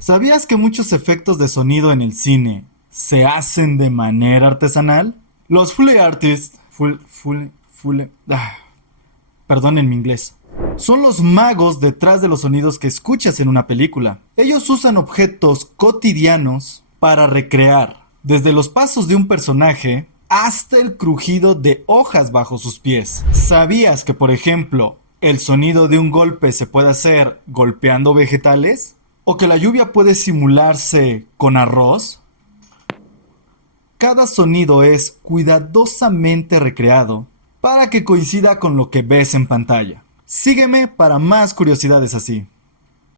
¿Sabías que muchos efectos de sonido en el cine se hacen de manera artesanal? Los Foley Artists, perdonen mi inglés, son los magos detrás de los sonidos que escuchas en una película. Ellos usan objetos cotidianos para recrear, desde los pasos de un personaje hasta el crujido de hojas bajo sus pies. ¿Sabías que, por ejemplo, el sonido de un golpe se puede hacer golpeando vegetales? ¿O que la lluvia puede simularse con arroz? Cada sonido es cuidadosamente recreado para que coincida con lo que ves en pantalla. Sígueme para más curiosidades así.